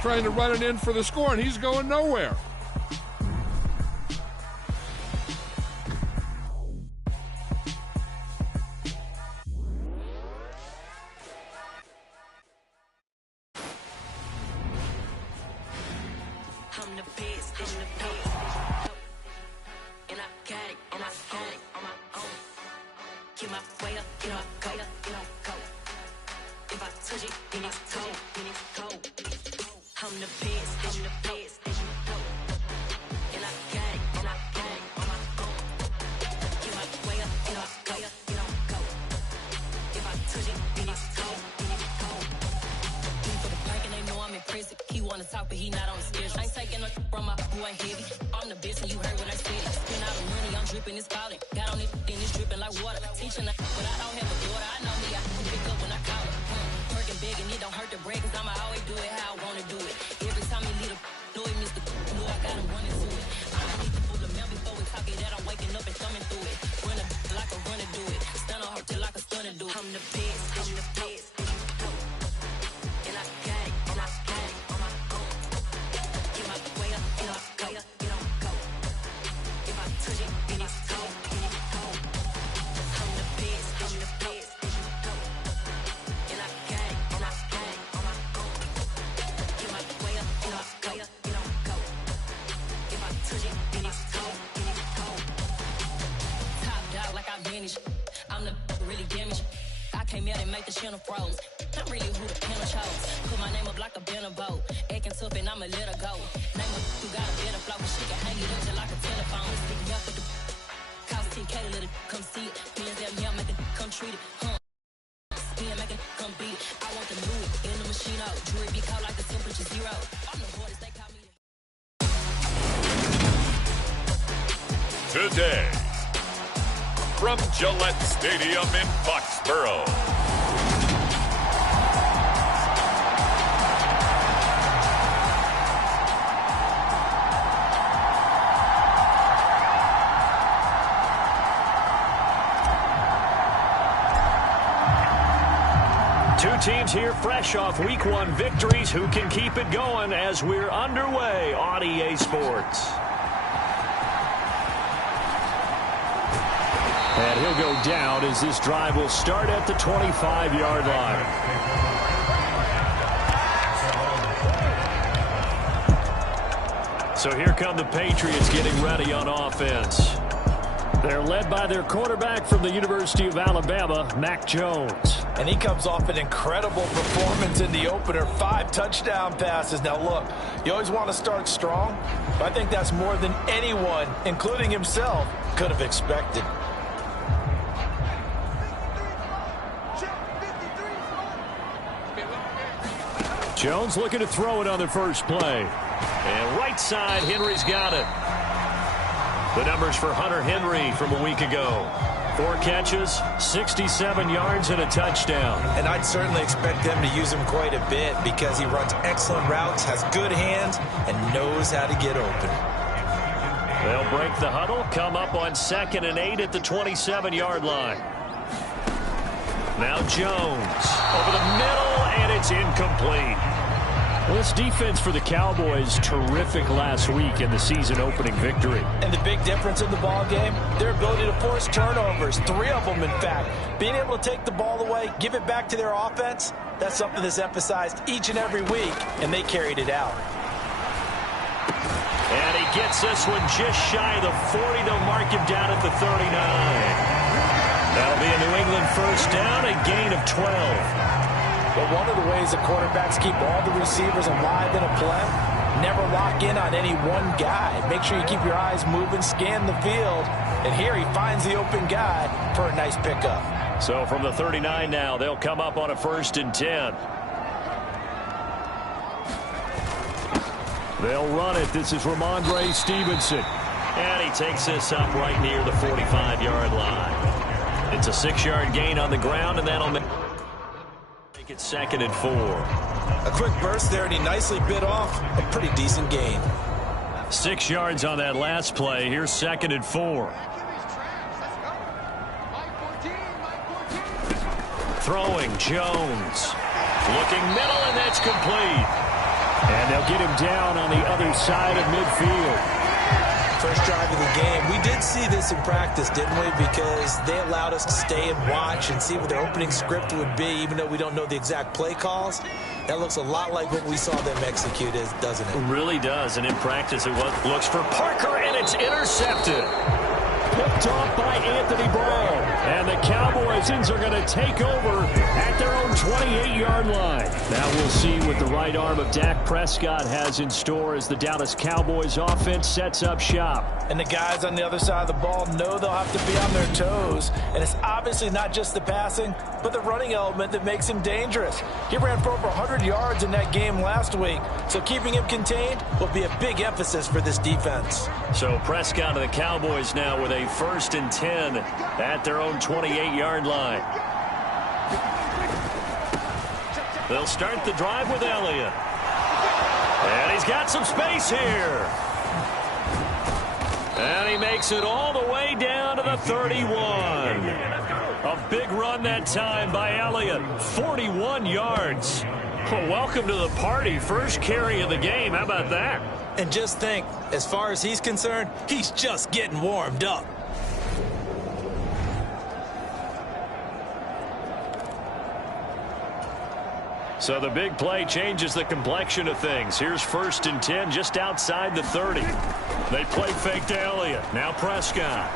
trying to run it in for the score, and he's going nowhere. I'm the really damaged. I came out and make the channel froze. Not really who the panel chose. Put my name up like a banner boat. Acting tough and I'ma let her go. Name up who got a better flow, but she can hang it up just like a telephone. Sticking up with the cost 10K to let it come see it. Being there, yeah, make it come treat it. Spin, make it come beat it. I want the new it in the machine out. Jewelry be caught like the temperature zero. I'm the hardest, they call me. Today, from Gillette Stadium in Foxborough, two teams here fresh off Week 1 victories. Who can keep it going as we're underway on EA Sports? And he'll go down as this drive will start at the 25-yard line. So here come the Patriots getting ready on offense. They're led by their quarterback from the University of Alabama, Mac Jones. And he comes off an incredible performance in the opener, 5 touchdown passes. Now, look, you always want to start strong, but I think that's more than anyone, including himself, could have expected. Jones looking to throw it on the first play. And right side, Henry's got it. The numbers for Hunter Henry from a week ago. 4 catches, 67 yards, and a touchdown. And I'd certainly expect them to use him quite a bit because he runs excellent routes, has good hands, and knows how to get open. They'll break the huddle, come up on 2nd and 8 at the 27-yard line. Now Jones over the middle, and it's incomplete. Well, this defense for the Cowboys, terrific last week in the season-opening victory. And the big difference in the ball game, their ability to force turnovers, 3 of them, in fact. Being able to take the ball away, give it back to their offense, that's something that's emphasized each and every week, and they carried it out. And he gets this one just shy of the 40. They'll mark him down at the 39. That'll be a New England first down, a gain of 12. But one of the ways the quarterbacks keep all the receivers alive in a play, never lock in on any one guy. Make sure you keep your eyes moving, scan the field. And here he finds the open guy for a nice pickup. So from the 39 now, they'll come up on a 1st and 10. They'll run it. This is Ramondre Stevenson. And he takes this up right near the 45-yard line. It's a 6-yard gain on the ground, and that'll make it 2nd and 4. A quick burst there, and he nicely bit off a pretty decent gain. 6 yards on that last play. Here's 2nd and 4. Throwing Jones. Looking middle, and that's complete. And they'll get him down on the other side of midfield. First drive of the game. We did see this in practice, didn't we? Because they allowed us to stay and watch and see what their opening script would be, even though we don't know the exact play calls. That looks a lot like what we saw them execute, doesn't it? It really does. And in practice, it looks for Parker, and it's intercepted. Picked off by Anthony Ball. And the Cowboys are going to take over at their own 28-yard line. Now we'll see what the right arm of Dak Prescott has in store as the Dallas Cowboys offense sets up shop. And the guys on the other side of the ball know they'll have to be on their toes. And it's obviously not just the passing, but the running element that makes him dangerous. He ran for over 100 yards in that game last week, so keeping him contained will be a big emphasis for this defense. So Prescott and the Cowboys now with a 1st and 10 at their own 28-yard line. They'll start the drive with Elliott. And he's got some space here. And he makes it all the way down to the 31. A big run that time by Elliott. 41 yards. Well, welcome to the party. First carry of the game. How about that? And just think, as far as he's concerned, he's just getting warmed up. So the big play changes the complexion of things. Here's 1st and 10 just outside the 30. They play fake to Elliott. Now Prescott.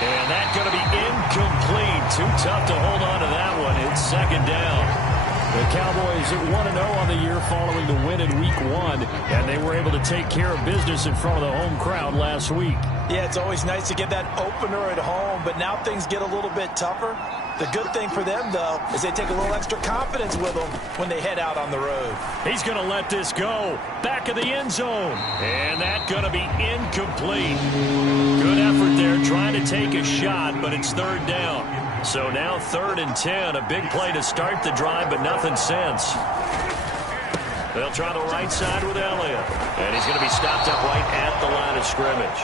And that's going to be incomplete. Too tough to hold on to that one. It's 2nd down. The Cowboys are 1-0 on the year following the win in Week 1, and they were able to take care of business in front of the home crowd last week. Yeah, it's always nice to get that opener at home, but now things get a little bit tougher. The good thing for them, though, is they take a little extra confidence with them when they head out on the road. He's going to let this go. Back of the end zone. And that's going to be incomplete. Good effort there trying to take a shot, but it's 3rd down. So now 3rd and 10. A big play to start the drive, but nothing since. They'll try the right side with Elliott. And he's going to be stopped up right at the line of scrimmage.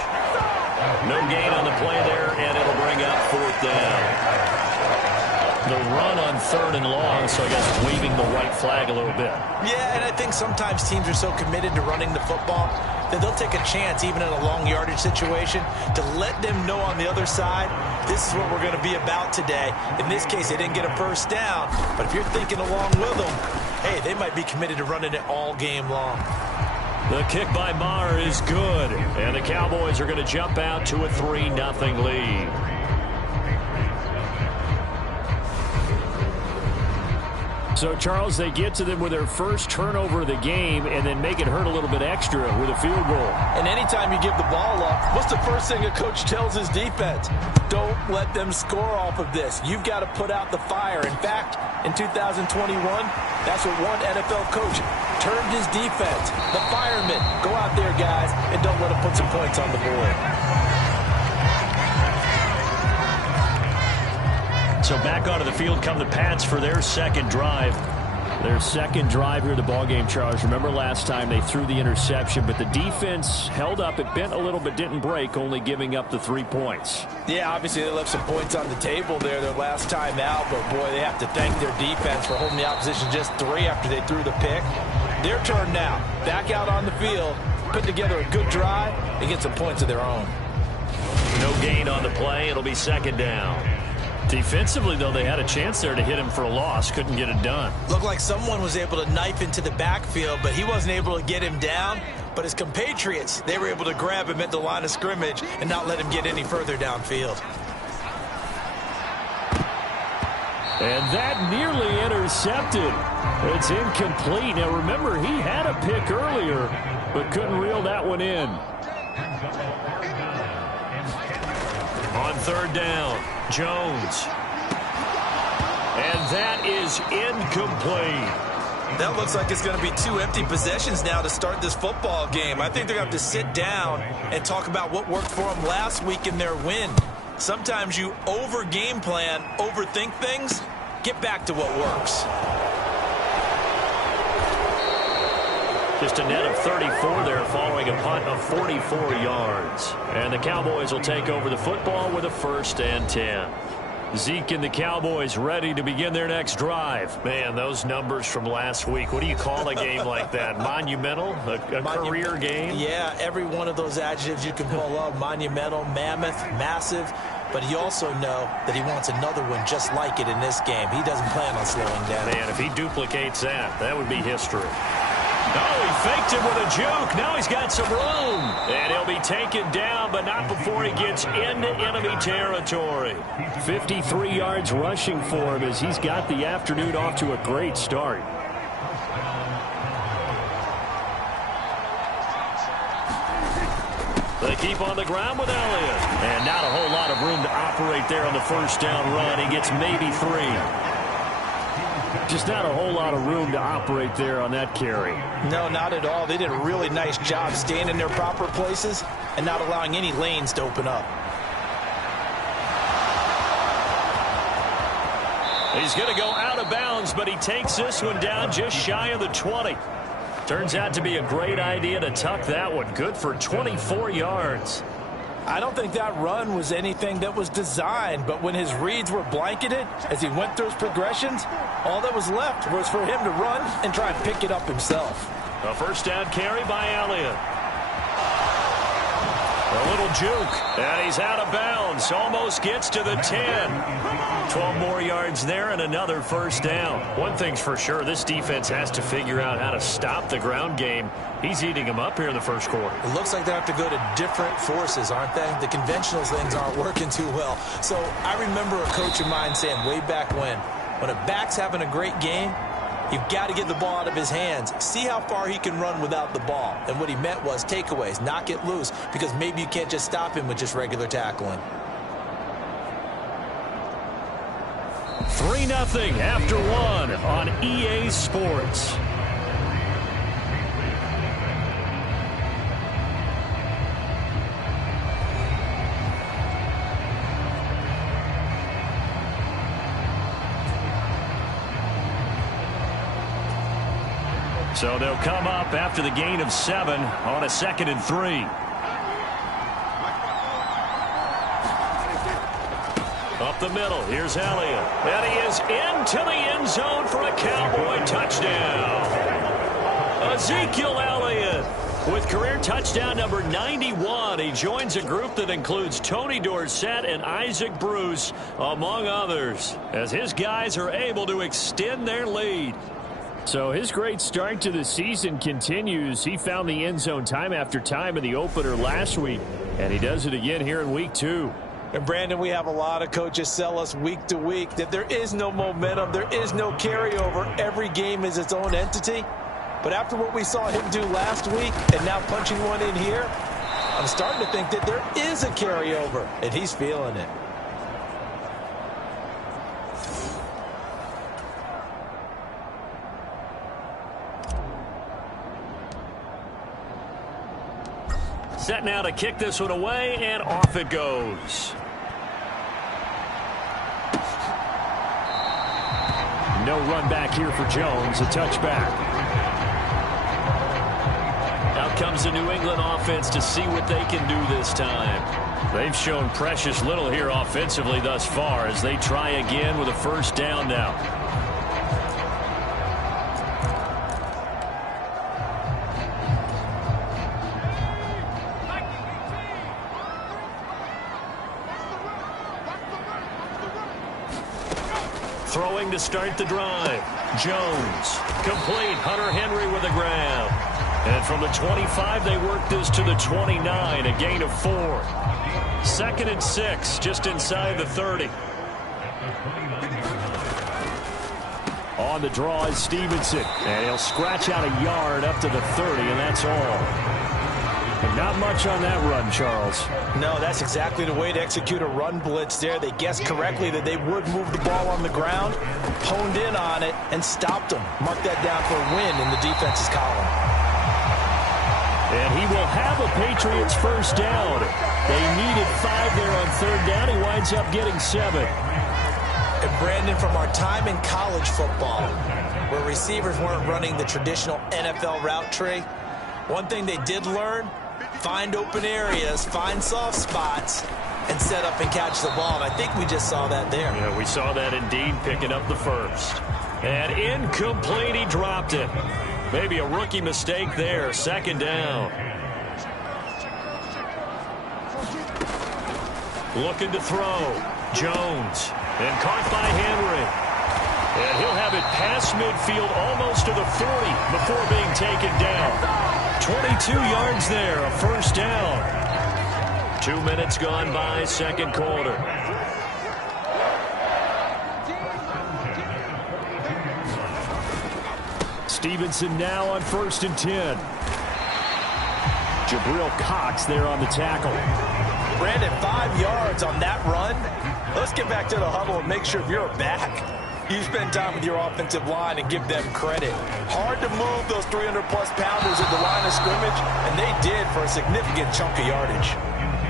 No gain on the play there, and it'll bring up 4th down. The run on 3rd and long, so I guess waving the white flag a little bit. Yeah, and I think sometimes teams are so committed to running the football that they'll take a chance, even in a long yardage situation, to let them know on the other side, this is what we're going to be about today. In this case, they didn't get a 1st down, but if you're thinking along with them, hey, they might be committed to running it all game long. The kick by Maher is good, and the Cowboys are going to jump out to a 3-0 lead. So, Charles, they get to them with their first turnover of the game and then make it hurt a little bit extra with a field goal. And anytime you give the ball up, what's the first thing a coach tells his defense? Don't let them score off of this. You've got to put out the fire. In fact, in 2021, that's what one NFL coach termed his defense. The firemen. Go out there, guys, and don't let them put some points on the board. So back onto the field come the Pats for their 2nd drive. Their 2nd drive here in the ballgame, Charles. Remember last time they threw the interception, but the defense held up. It bent a little but didn't break, only giving up the 3 points. Yeah, obviously they left some points on the table there their last time out, but boy, they have to thank their defense for holding the opposition just 3 after they threw the pick. Their turn now. Back out on the field, put together a good drive, and get some points of their own. No gain on the play. It'll be 2nd down. Defensively, though, they had a chance there to hit him for a loss. Couldn't get it done. Looked like someone was able to knife into the backfield, but he wasn't able to get him down. But his compatriots, they were able to grab him at the line of scrimmage and not let him get any further downfield. And that nearly intercepted. It's incomplete. Now, remember, he had a pick earlier, but couldn't reel that one in. On 3rd down, Jones. And that is incomplete. That looks like it's going to be 2 empty possessions now to start this football game. I think they're going to have to sit down and talk about what worked for them last week in their win. Sometimes you over-game plan, overthink things. Get back to what works. Just a net of 34 there following a punt of 44 yards. And the Cowboys will take over the football with a 1st and 10. Zeke and the Cowboys ready to begin their next drive. Man, those numbers from last week. What do you call a game like that? Monumental? A career game? Yeah, every one of those adjectives you can pull up. Monumental, mammoth, massive. But you also know that he wants another one just like it in this game. He doesn't plan on slowing down. Man, if he duplicates that, that would be history. Oh, he faked him with a juke. Now he's got some room. And he'll be taken down, but not before he gets into enemy territory. 53 yards rushing for him as he's got the afternoon off to a great start. They keep on the ground with Elliott. And not a whole lot of room to operate there on the first down run. He gets maybe 3. Just not a whole lot of room to operate there on that carry. No, not at all. They did a really nice job staying in their proper places and not allowing any lanes to open up. He's going to go out of bounds, but he takes this one down just shy of the 20. Turns out to be a great idea to tuck that one. Good for 24 yards. I don't think that run was anything that was designed, but when his reads were blanketed as he went through his progressions, all that was left was for him to run and try and pick it up himself. A first down carry by Elliott. A little juke, and he's out of bounds. Almost gets to the 10. 12 more yards there and another first down. One thing's for sure, this defense has to figure out how to stop the ground game. He's eating them up here in the first quarter. It looks like they have to go to different forces, aren't they? The conventional things aren't working too well. So I remember a coach of mine saying way back when a back's having a great game, you've got to get the ball out of his hands. See how far he can run without the ball. And what he meant was takeaways, knock it loose, because maybe you can't just stop him with just regular tackling. 3-0 after 1 on EA Sports. So they'll come up after the gain of 7 on a 2nd and 3. Up the middle, here's Elliott. And he is into the end zone for a Cowboy touchdown. Ezekiel Elliott with career touchdown number 91. He joins a group that includes Tony Dorsett and Isaac Bruce, among others, as his guys are able to extend their lead. So his great start to the season continues. He found the end zone time after time in the opener last week, and he does it again here in week 2. And Brandon, we have a lot of coaches sell us week to week that there is no momentum, there is no carryover. Every game is its own entity. But after what we saw him do last week and now punching one in here, I'm starting to think that there is a carryover, and he's feeling it. Set now to kick this one away, and off it goes. No run back here for Jones, a touchback. Out comes the New England offense to see what they can do this time. They've shown precious little here offensively thus far as they try again with a first down now. Throwing to start the drive. Jones. Complete. Hunter Henry with the grab. And from the 25, they work this to the 29, a gain of 4. 2nd and 6, just inside the 30. On the draw is Stevenson. And he'll scratch out a yard up to the 30, and that's all. But not much on that run, Charles. No, that's exactly the way to execute a run blitz there. They guessed correctly that they would move the ball on the ground, honed in on it, and stopped them. Mark that down for a win in the defense's column. And he will have a Patriots first down. They needed 5 there on 3rd down. He winds up getting 7. And Brandon, from our time in college football, where receivers weren't running the traditional NFL route tree, one thing they did learn: find open areas, find soft spots, and set up and catch the ball. And I think we just saw that there. Yeah, we saw that indeed, picking up the first. And incomplete, he dropped it. Maybe a rookie mistake there, second down. Looking to throw. Jones. And caught by Henry. And he'll have it past midfield almost to the 40 before being taken down. 22 yards there, a first down. 2 minutes gone by, second quarter. Stevenson now on 1st and 10. Jabril Cox there on the tackle. Brandon, 5 yards on that run. Let's get back to the huddle and make sure if you're back, you spend time with your offensive line and give them credit. Hard to move those 300-plus pounders at the line of scrimmage, and they did for a significant chunk of yardage.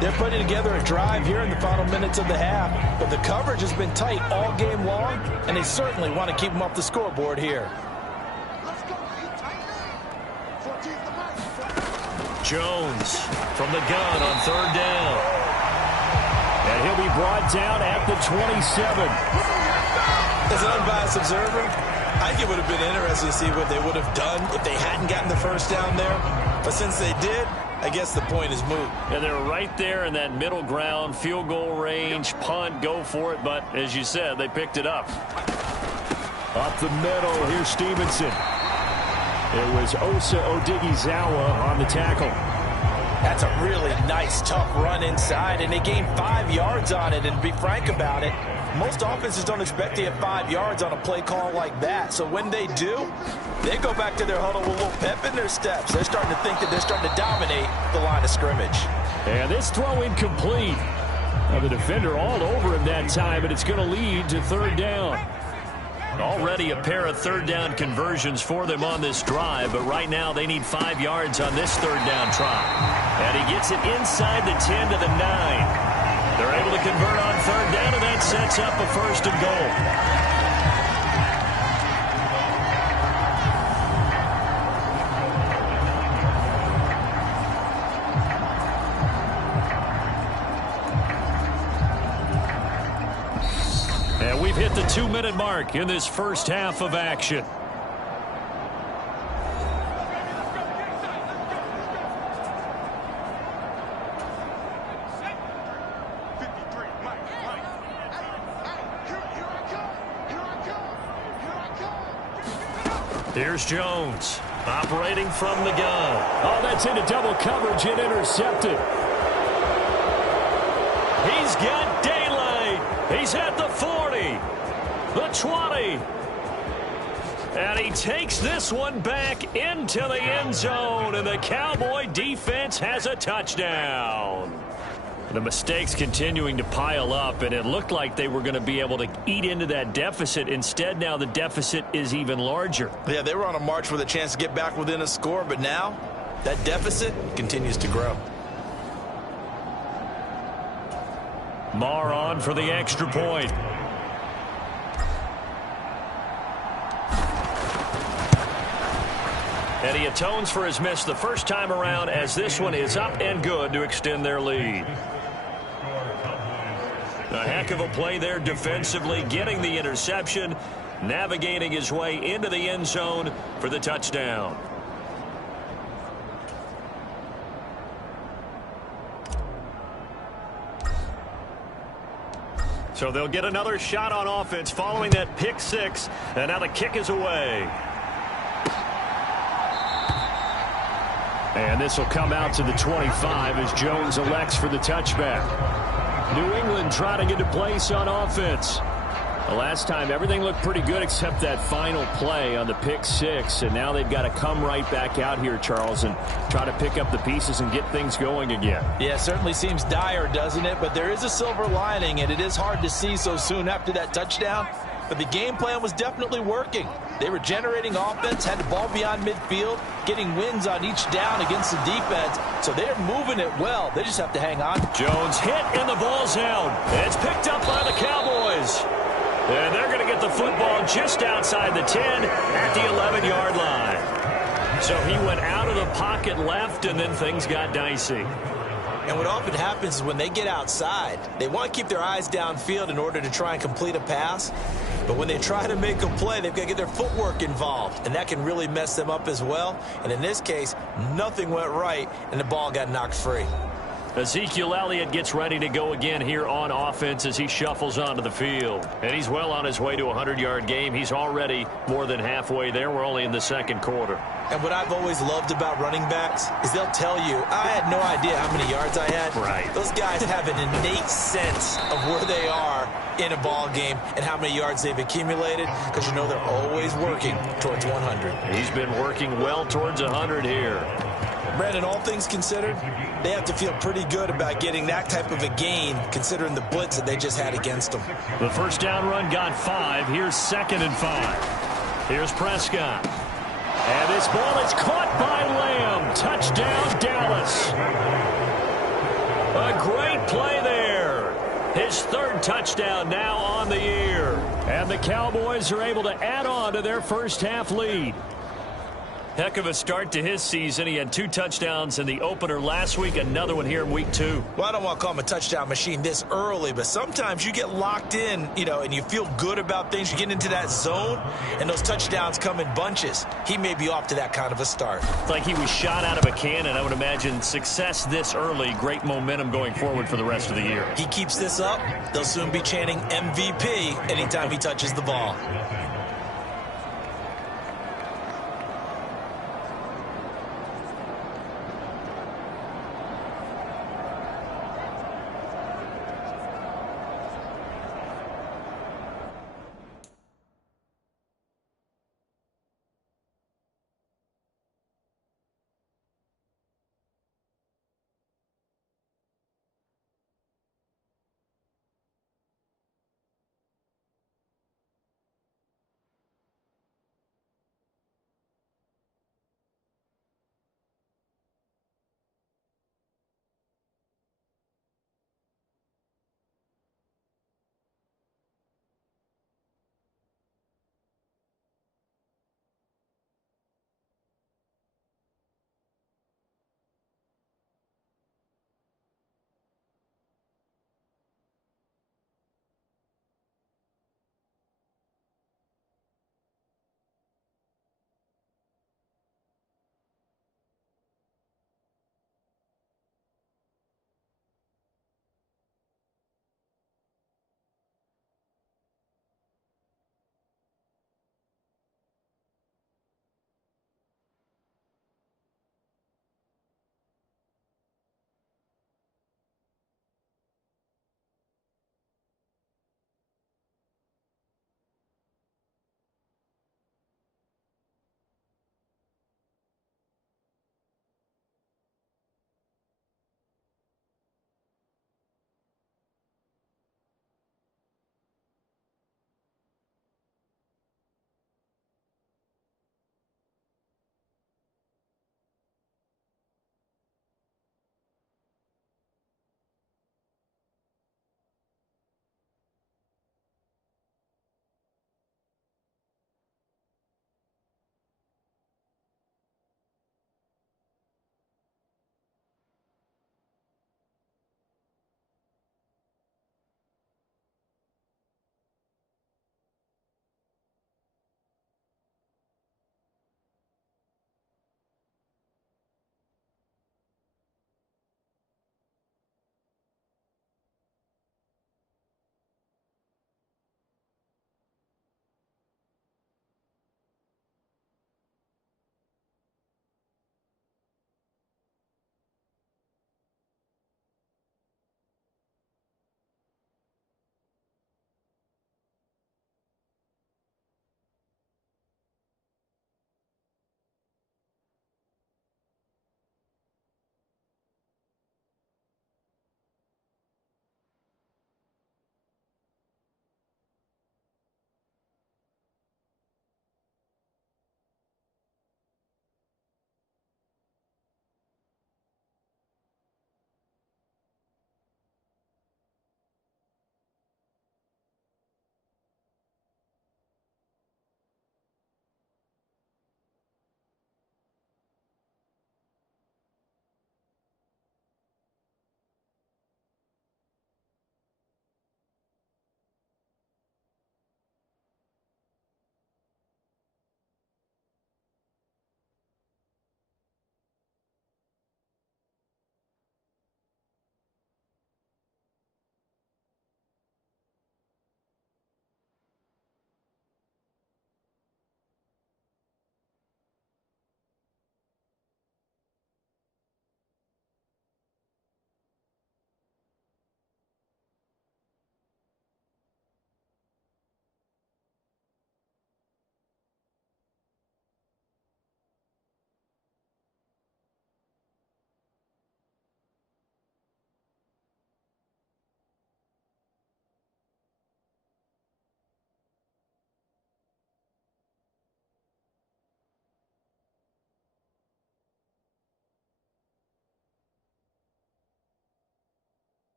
They're putting together a drive here in the final minutes of the half, but the coverage has been tight all game long, and they certainly want to keep them off the scoreboard here. Jones from the gun on 3rd down. And he'll be brought down at the 27. As an unbiased observer, I think it would have been interesting to see what they would have done if they hadn't gotten the first down there. But since they did, I guess the point is moot. And they're right there in that middle ground, field goal range, punt, go for it. But as you said, they picked it up. Up the middle, here's Stevenson. It was Osa Odighizuwa on the tackle. That's a really nice, tough run inside, and they gained 5 yards on it. And to be frank about it, most offenses don't expect to get 5 yards on a play call like that. So when they do, they go back to their huddle with a little pep in their steps. They're starting to think that they're starting to dominate the line of scrimmage. And this throw incomplete. Now the defender all over him that time, and it's going to lead to 3rd down. Already a pair of 3rd down conversions for them on this drive, but right now they need 5 yards on this 3rd down try. And he gets it inside the 10 to the 9. They're able to convert on 3rd down, and that sets up a 1st and goal. And we've hit the 2-minute mark in this first half of action. Here's Jones, operating from the gun. Oh, that's into double coverage and intercepted. He's got daylight. He's at the 40, the 20. And he takes this one back into the end zone, and the Cowboy defense has a touchdown. The mistakes continuing to pile up, and it looked like they were going to be able to eat into that deficit. Instead, now the deficit is even larger. Yeah, they were on a march with a chance to get back within a score, but now that deficit continues to grow. Marr on for the extra point. And he atones for his miss the first time around, as this one is up and good to extend their lead. A heck of a play there defensively, getting the interception, navigating his way into the end zone for the touchdown. So they'll get another shot on offense following that pick six, and now the kick is away. And this will come out to the 25 as Jones elects for the touchback. New England trying to get a place on offense. The last time everything looked pretty good except that final play on the pick six, and now they've got to come right back out here, Charles, and try to pick up the pieces and get things going again. Yeah, it certainly seems dire, doesn't it? But there is a silver lining, and it is hard to see so soon after that touchdown. But the game plan was definitely working. They were generating offense, had the ball beyond midfield, getting wins on each down against the defense. So they're moving it well. They just have to hang on. Jones hit, and the ball's out. It's picked up by the Cowboys. And they're going to get the football just outside the 10 at the 11-yard line. So he went out of the pocket left, and then things got dicey. And what often happens is when they get outside, they want to keep their eyes downfield in order to try and complete a pass. But when they try to make a play, they've got to get their footwork involved, and that can really mess them up as well. And in this case, nothing went right, and the ball got knocked free. Ezekiel Elliott gets ready to go again here on offense as he shuffles onto the field. And he's well on his way to a 100-yard game. He's already more than halfway there. We're only in the second quarter. And what I've always loved about running backs is they'll tell you, I had no idea how many yards I had. Right. Those guys have an innate sense of where they are in a ball game and how many yards they've accumulated, because you know they're always working towards 100. He's been working well towards 100 here. Brandon, all things considered, they have to feel pretty good about getting that type of a gain, considering the blitz that they just had against them. The first down run got 5. Here's 2nd and 5. Here's Prescott. And this ball is caught by Lamb. Touchdown, Dallas. A great play there. His 3rd touchdown now on the year. And the Cowboys are able to add on to their first half lead. Heck of a start to his season. He had 2 touchdowns in the opener last week, another one here in week 2. Well, I don't want to call him a touchdown machine this early, but sometimes you get locked in, and you feel good about things. You get into that zone, and those touchdowns come in bunches. He may be off to that kind of a start. It's like he was shot out of a cannon. I would imagine success this early, great momentum going forward for the rest of the year. He keeps this up, they'll soon be chanting MVP anytime he touches the ball.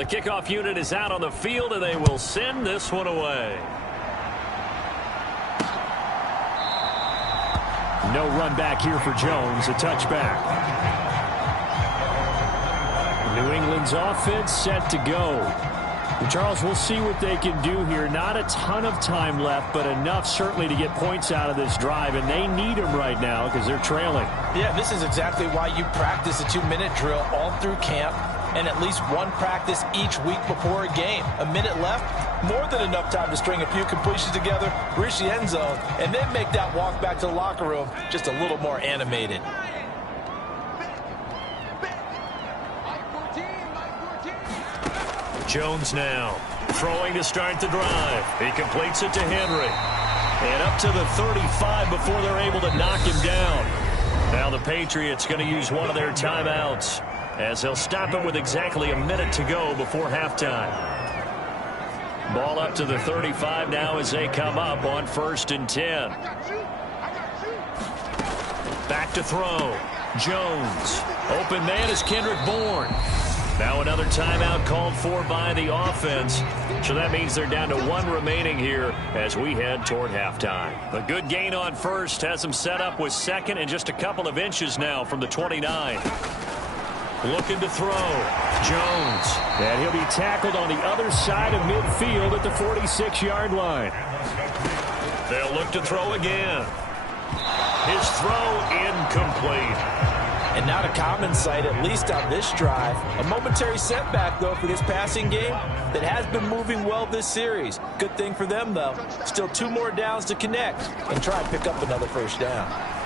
The kickoff unit is out on the field, and they will send this one away. No run back here for Jones, a touchback. New England's offense set to go. Charles, we'll see what they can do here. Not a ton of time left, but enough certainly to get points out of this drive, and they need them right now because they're trailing. Yeah, this is exactly why you practice a 2-minute drill all through camp and at least one practice each week before a game. A minute left, more than enough time to string a few completions together, reach the end zone, and then make that walk back to the locker room just a little more animated. Jones now throwing to start the drive. He completes it to Henry. And up to the 35 before they're able to knock him down. Now the Patriots going to use one of their timeouts as they'll stop it with exactly a minute to go before halftime. Ball up to the 35 now as they come up on 1st and 10. Back to throw. Jones. Open man is Kendrick Bourne. Now another timeout called for by the offense. So that means they're down to 1 remaining here as we head toward halftime. A good gain on 1st has them set up with 2nd and just a couple of inches now from the 29. Looking to throw. Jones. And he'll be tackled on the other side of midfield at the 46-yard line. They'll look to throw again. His throw incomplete. And not a common sight, at least on this drive. A momentary setback, though, for this passing game that has been moving well this series. Good thing for them, though. Still 2 more downs to connect and try and pick up another 1st down.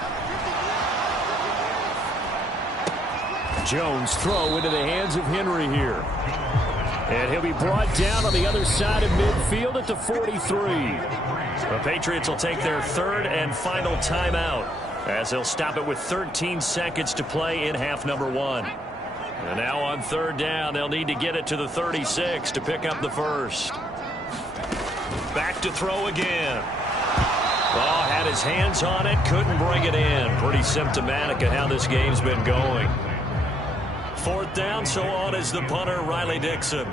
Jones throw into the hands of Henry here. And he'll be brought down on the other side of midfield at the 43. The Patriots will take their 3rd and final timeout as they'll stop it with 13 seconds to play in half number 1. And now on 3rd down, they'll need to get it to the 36 to pick up the 1st. Back to throw again. Oh, had his hands on it, couldn't bring it in. Pretty symptomatic of how this game's been going. 4th down, so on is the punter, Riley Dixon.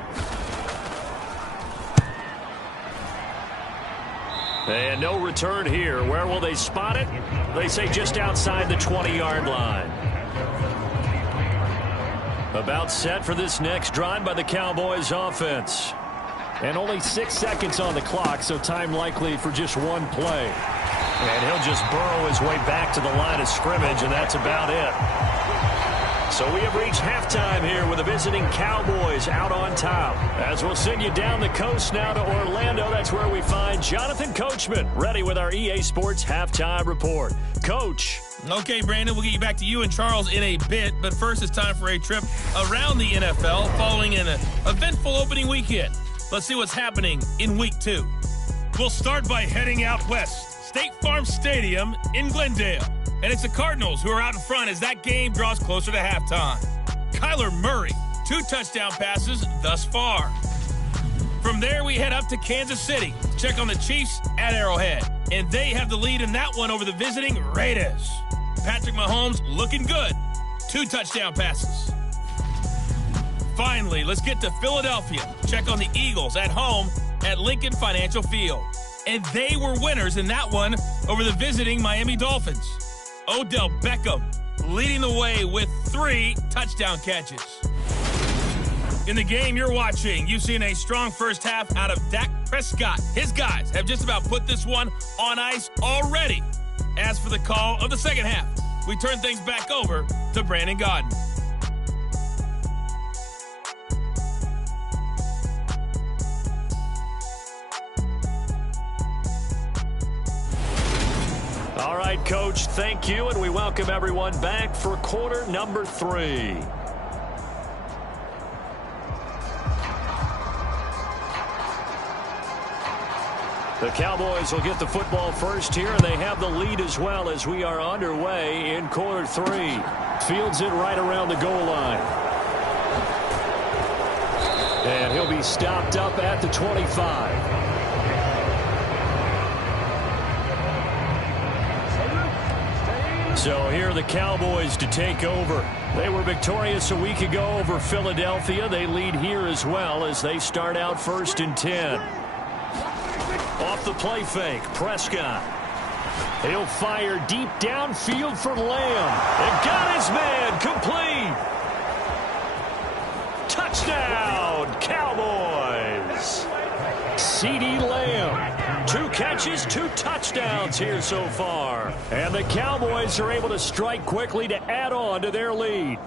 And no return here. Where will they spot it? They say just outside the 20-yard line. About set for this next drive by the Cowboys offense. And only 6 seconds on the clock, so time likely for just 1 play. And he'll just burrow his way back to the line of scrimmage, and that's about it. So we have reached halftime here with the visiting Cowboys out on top. As we'll send you down the coast now to Orlando, that's where we find Jonathan Coachman, ready with our EA Sports Halftime Report. Coach. Okay, Brandon, we'll get you back to you and Charles in a bit, but first it's time for a trip around the NFL following an eventful opening weekend. Let's see what's happening in Week 2. We'll start by heading out west, State Farm Stadium in Glendale. And it's the Cardinals who are out in front as that game draws closer to halftime. Kyler Murray, 2 touchdown passes thus far. From there, we head up to Kansas City to check on the Chiefs at Arrowhead. And they have the lead in that one over the visiting Raiders. Patrick Mahomes looking good, 2 touchdown passes. Finally, let's get to Philadelphia. Check on the Eagles at home at Lincoln Financial Field. And they were winners in that one over the visiting Miami Dolphins. Odell Beckham leading the way with 3 touchdown catches. In the game you're watching, you've seen a strong first half out of Dak Prescott. His guys have just about put this one on ice already. As for the call of the second half, we turn things back over to Brandon Godden. All right, Coach, thank you, and we welcome everyone back for quarter number 3. The Cowboys will get the football first here, and they have the lead as well as we are underway in quarter 3. Fields it right around the goal line. And he'll be stopped up at the 25. So here are the Cowboys to take over. They were victorious a week ago over Philadelphia. They lead here as well as they start out 1st and 10. Off the play fake, Prescott. He'll fire deep downfield for Lamb. And got his man, complete. Touchdown, Cowboys. CeeDee Lamb, 2 catches, 2 touchdowns here so far. And the Cowboys are able to strike quickly to add on to their lead.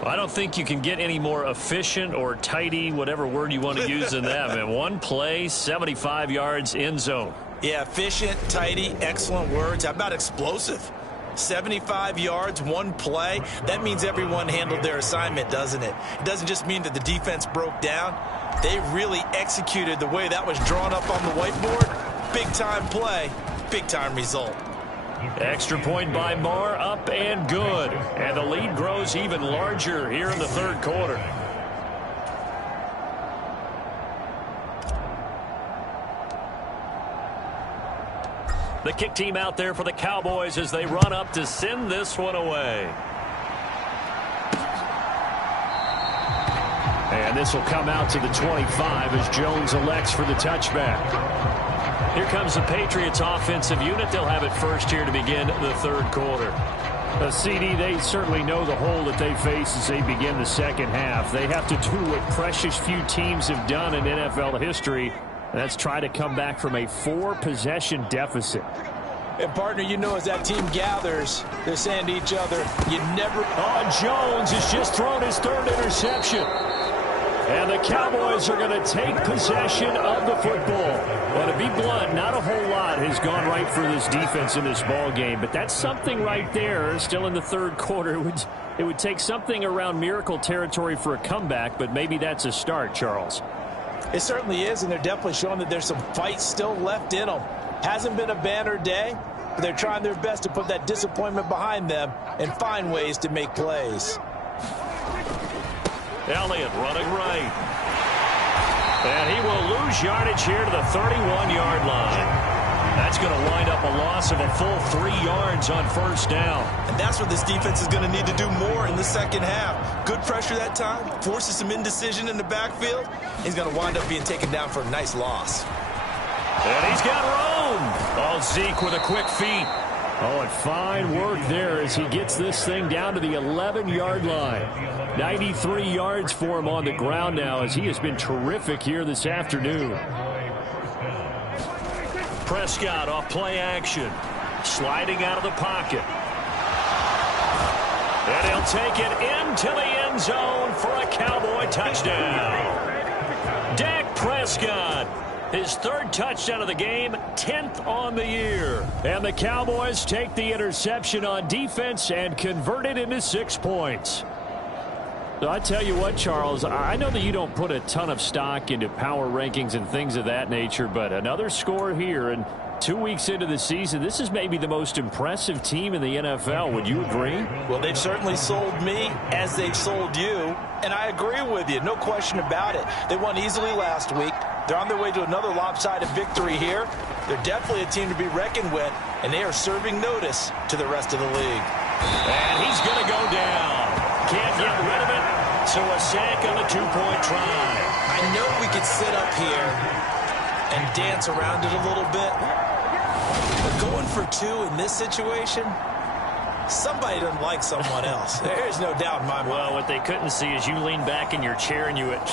Well, I don't think you can get any more efficient or tidy, whatever word you want to use in that. Man, 1 play, 75 yards, end zone. Yeah, efficient, tidy, excellent words. How about explosive? 75 yards, 1 play. That means everyone handled their assignment, doesn't it? It doesn't just mean that the defense broke down. They really executed the way that was drawn up on the whiteboard. Big-time play, big-time result. Extra point by Marr, up and good. And the lead grows even larger here in the 3rd quarter. The kick team out there for the Cowboys as they run up to send this one away. And this will come out to the 25 as Jones elects for the touchback. Here comes the Patriots offensive unit. They'll have it first here to begin the 3rd quarter. CD, they certainly know the hole that they face as they begin the 2nd half. They have to do what precious few teams have done in NFL history. That's try to come back from a 4-possession deficit. And, partner, you know as that team gathers, they're saying to each other, you never... Oh, Jones has just thrown his 3rd interception. And the Cowboys are going to take possession of the football. Well, to be blunt, not a whole lot has gone right for this defense in this ball game. But that's something right there. Still in the 3rd quarter. It would take something around miracle territory for a comeback, but maybe that's a start, Charles. It certainly is, and they're definitely showing that there's some fight still left in them. Hasn't been a banner day, but they're trying their best to put that disappointment behind them and find ways to make plays. Elliott running right. And he will lose yardage here to the 31-yard line. That's going to wind up a loss of a full 3 yards on 1st down. And that's what this defense is going to need to do more in the 2nd half. Good pressure that time, forces some indecision in the backfield. He's going to wind up being taken down for a nice loss. And he's got room. Oh, Zeke with a quick feet. Oh, and fine work there as he gets this thing down to the 11-yard line. 93 yards for him on the ground now as he has been terrific here this afternoon. Prescott off play action. Sliding out of the pocket. And he'll take it into the end zone for a Cowboy touchdown. Dak Prescott, his 3rd touchdown of the game, 10th on the year. And the Cowboys take the interception on defense and convert it into 6 points. So I tell you what, Charles, I know that you don't put a ton of stock into power rankings and things of that nature, but another score here, and 2 weeks into the season, this is maybe the most impressive team in the NFL. Would you agree? Well, they've certainly sold me as they've sold you, and I agree with you, no question about it. They won easily last week. They're on their way to another lopsided victory here. They're definitely a team to be reckoned with, and they are serving notice to the rest of the league. And he's going to go down. Can't get rid of it, so a sack on the 2-point try. I know we could sit up here and dance around it a little bit, but going for 2 in this situation, somebody doesn't like someone else. There's no doubt in my mind. Well, what they couldn't see is you lean back in your chair and you went,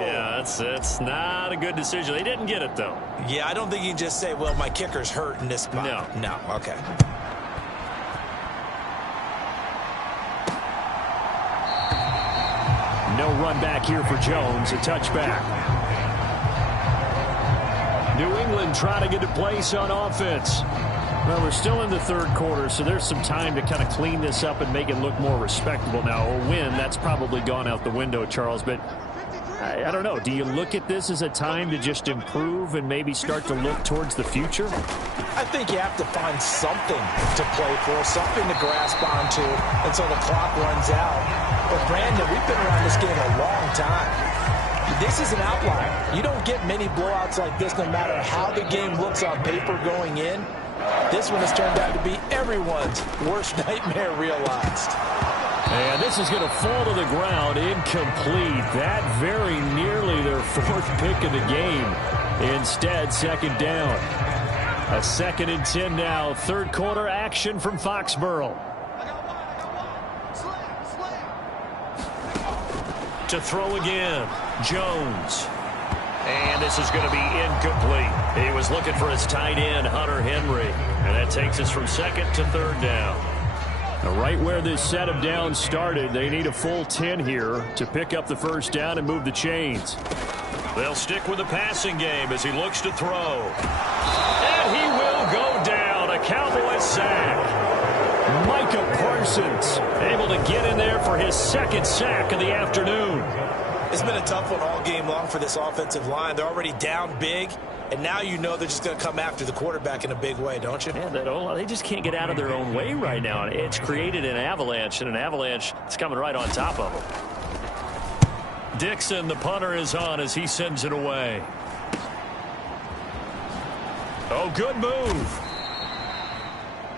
yeah, that's not a good decision. They didn't get it, though. Yeah, I don't think you can just say, well, my kicker's hurt in this spot. No, okay. No run back here for Jones, a touchback. New England trying to get to place on offense. Well, we're still in the 3rd quarter, so there's some time to kind of clean this up and make it look more respectable now. A win, that's probably gone out the window, Charles, but I don't know. Do you look at this as a time to just improve and maybe start to look towards the future? I think you have to find something to play for, something to grasp onto until the clock runs out. But, Brandon, we've been around this game a long time. This is an outlier. You don't get many blowouts like this no matter how the game looks on paper going in. This one has turned out to be everyone's worst nightmare realized. And this is going to fall to the ground, incomplete. That very nearly their fourth pick of the game. Instead, second down. A 2nd and 10 now. Third quarter action from Foxborough. To throw again, Jones. And this is going to be incomplete. He was looking for his tight end, Hunter Henry. And that takes us from 2nd to 3rd down. Right where this set of downs started, they need a full 10 here to pick up the first down and move the chains. They'll stick with the passing game as he looks to throw. And he will go down. A Cowboys sack. Micah Parsons able to get in there for his 2nd sack of the afternoon. It's been a tough one all game long for this offensive line. They're already down big, and now you know they're just going to come after the quarterback in a big way, don't you? Yeah, they just can't get out of their own way right now. It's created an avalanche, and an avalanche is coming right on top of them. Dixon, the punter, is on as he sends it away. Oh, good move.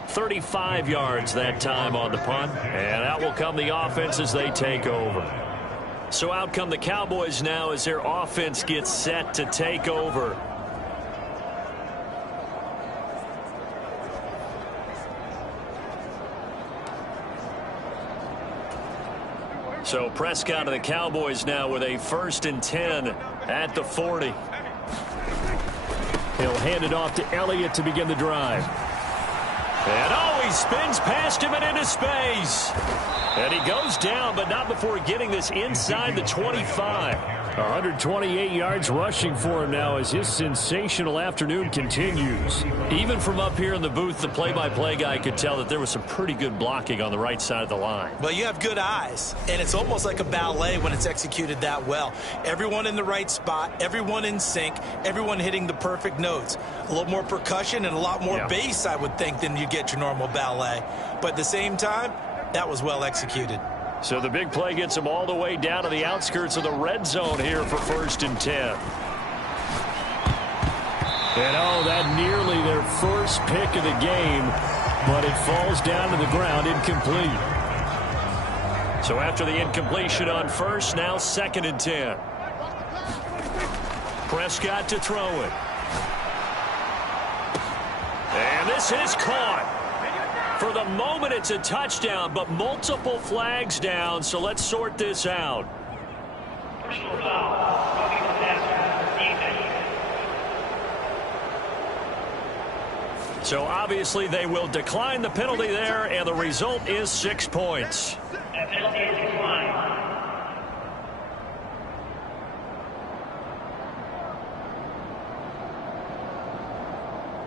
35 yards that time on the punt, and out will come the offense as they take over. So out come the Cowboys now as their offense gets set to take over. So Prescott and the Cowboys now with a 1st and 10 at the 40. He'll hand it off to Elliott to begin the drive. And he spins past him and into space. And he goes down, but not before getting this inside the 25. 128 yards rushing for him now as his sensational afternoon continues. Even from up here in the booth, the play-by-play guy could tell that there was some pretty good blocking on the right side of the line. Well, you have good eyes, and it's almost like a ballet when it's executed that well. Everyone in the right spot, everyone in sync, everyone hitting the perfect notes. A little more percussion and a lot more bass, I would think, than you get your normal ballet. But at the same time, that was well executed. So the big play gets them all the way down to the outskirts of the red zone here for 1st and 10. And that nearly their first pick of the game, but it falls down to the ground incomplete. So after the incompletion on 1st, now 2nd and 10. Prescott to throw it. And this is caught. For the moment, it's a touchdown, but multiple flags down, so let's sort this out. So obviously they will decline the penalty there, and the result is 6 points.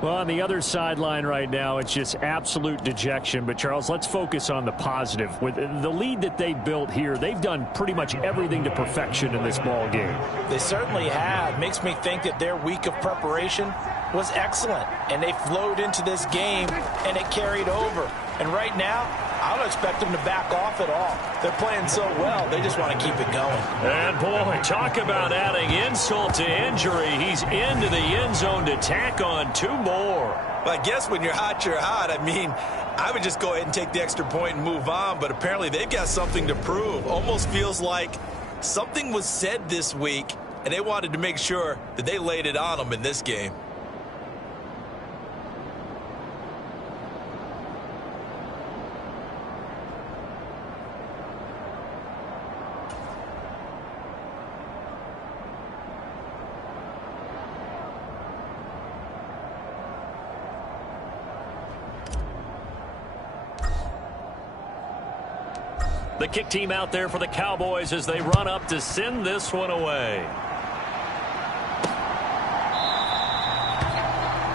Well, on the other sideline right now, it's just absolute dejection. But, Charles, let's focus on the positive. With the lead that they built here, they've done pretty much everything to perfection in this ball game. They certainly have. Makes me think that their week of preparation was excellent. And they flowed into this game, and it carried over. And right now, I don't expect them to back off at all. They're playing so well, they just want to keep it going. And, boy, talk about adding insult to injury. He's into the end zone to tack on 2 more. Well, I guess when you're hot, you're hot. I mean, I would just go ahead and take the extra point and move on, but apparently they've got something to prove. Almost feels like something was said this week, and they wanted to make sure that they laid it on them in this game. The kick team out there for the Cowboys as they run up to send this one away.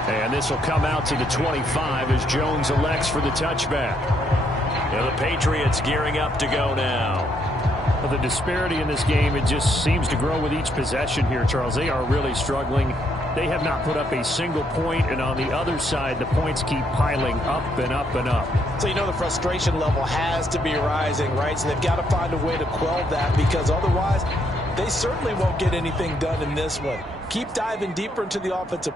And this will come out to the 25 as Jones elects for the touchback. And the Patriots gearing up to go now. Well, the disparity in this game, it just seems to grow with each possession here, Charles. They are really struggling. They have not put up a single point, and on the other side, the points keep piling up and up and up. So you know the frustration level has to be rising, right? So they've got to find a way to quell that, because otherwise they certainly won't get anything done in this one. Keep diving deeper into the offensive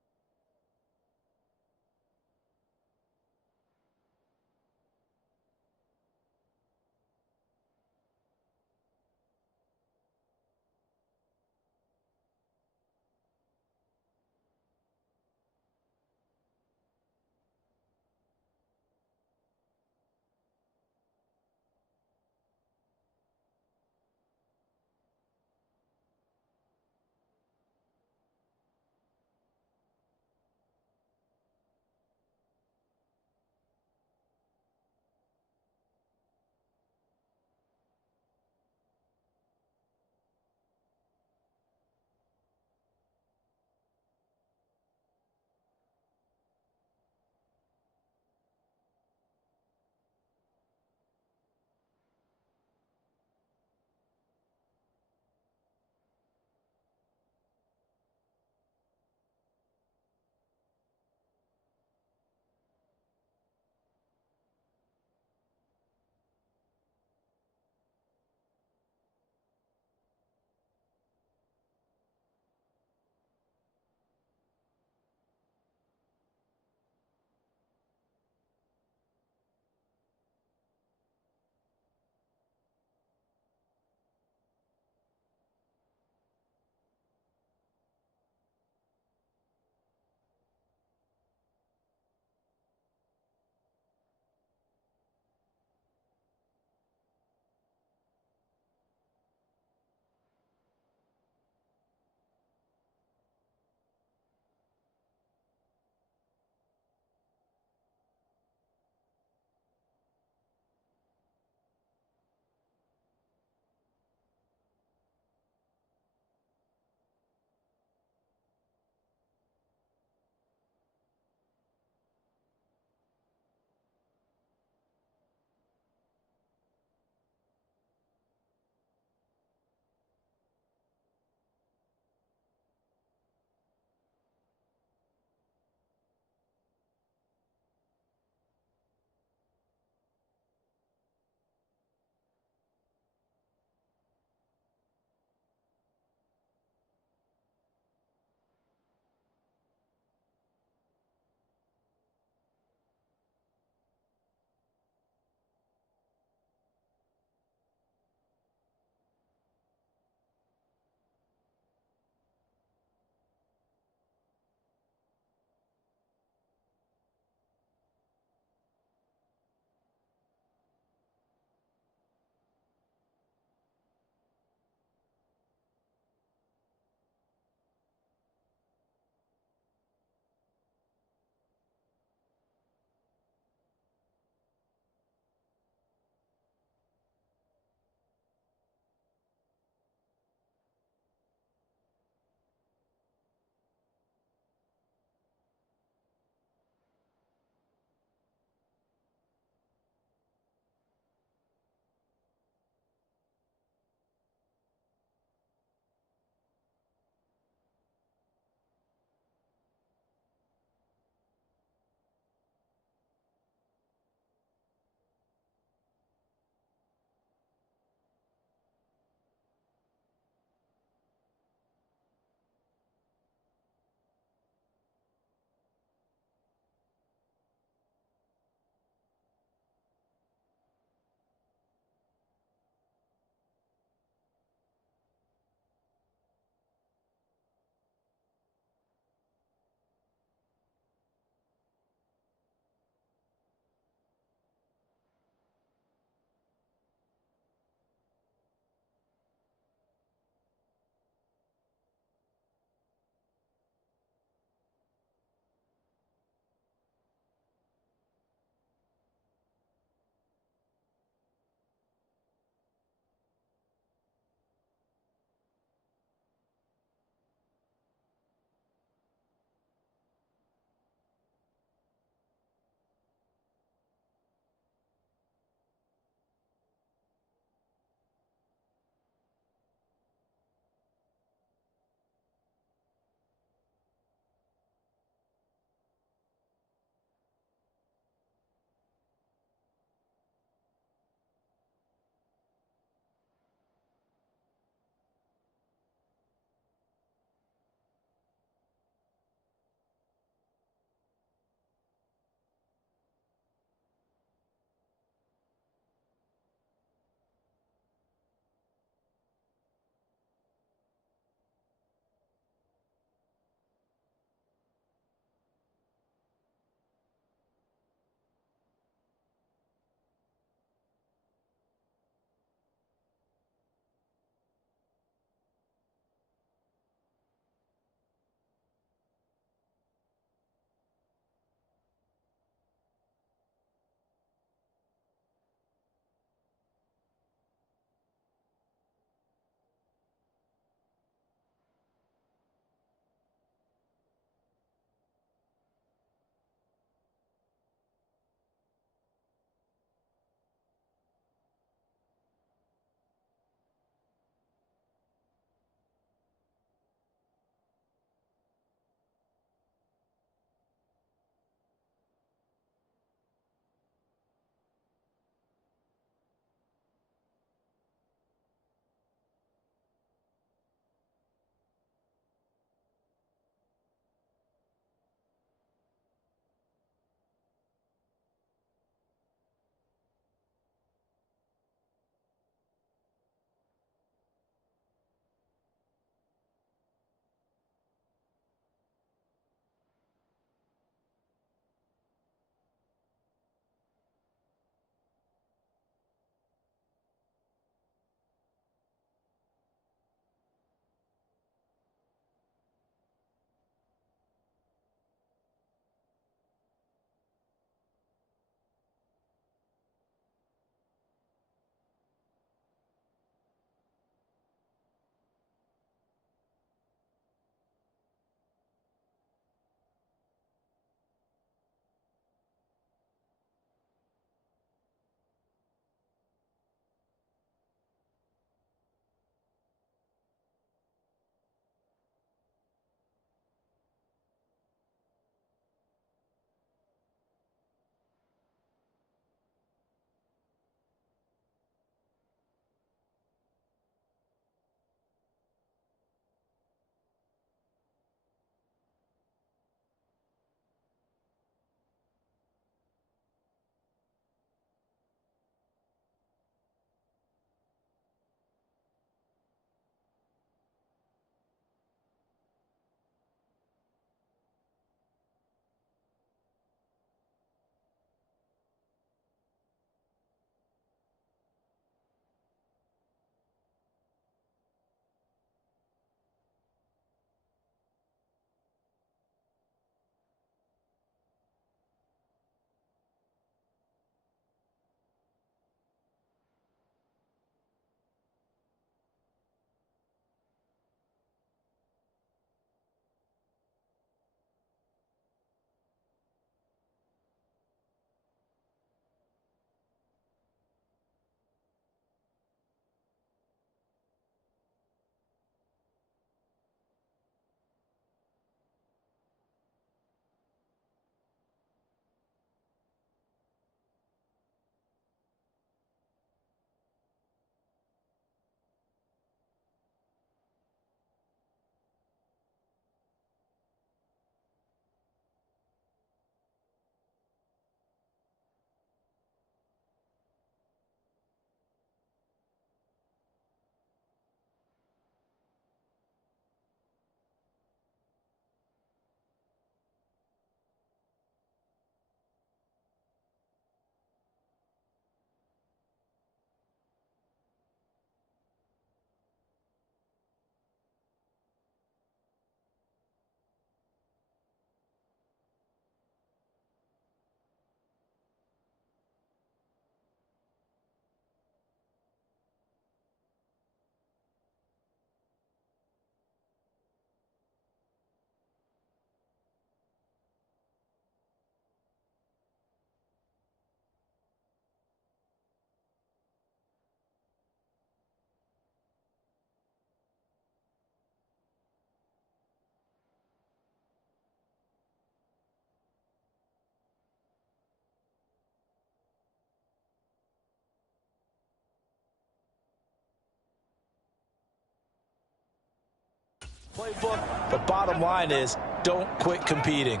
Playbook, but bottom line is, don't quit competing.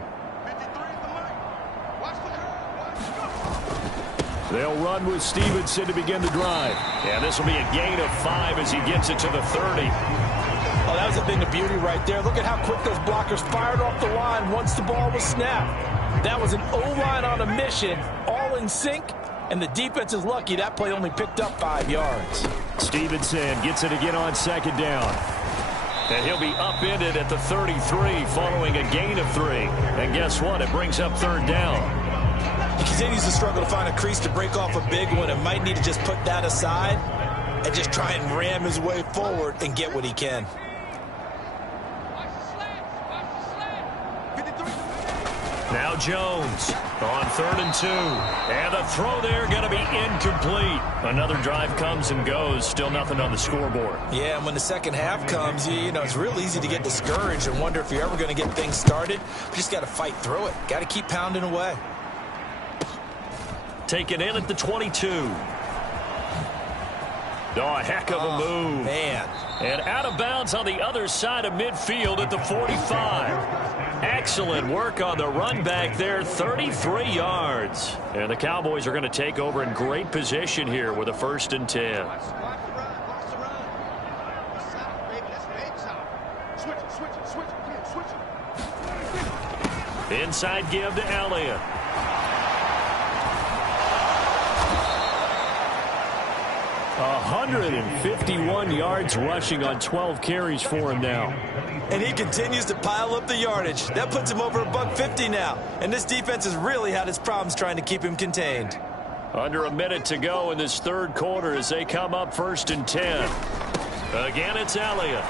They'll run with Stevenson to begin the drive. And this will be a gain of 5 as he gets it to the 30. Oh, that was a thing of beauty right there. Look at how quick those blockers fired off the line once the ball was snapped. That was an O-line on a mission, all in sync, and the defense is lucky that play only picked up 5 yards. Stevenson gets it again on second down. And he'll be upended at the 33 following a gain of 3. And guess what? It brings up third down. He continues to struggle to find a crease to break off a big one and might need to just put that aside and just try and ram his way forward and get what he can. Now Jones on 3rd and 2. And the throw there going to be incomplete. Another drive comes and goes. Still nothing on the scoreboard. Yeah, and when the second half comes, you know, it's real easy to get discouraged and wonder if you're ever going to get things started. You just got to fight through it. Got to keep pounding away. Taken in at the 22. Oh, a heck of a move. Man. And out of bounds on the other side of midfield at the 45. Excellent work on the run back there, 33 yards. And the Cowboys are going to take over in great position here with a 1st and 10. Inside give to Elliott. 151 yards rushing on 12 carries for him now. And he continues to pile up the yardage. That puts him over $150 now. And this defense has really had its problems trying to keep him contained. Under a minute to go in this third quarter as they come up 1st and 10. Again, it's Elliott.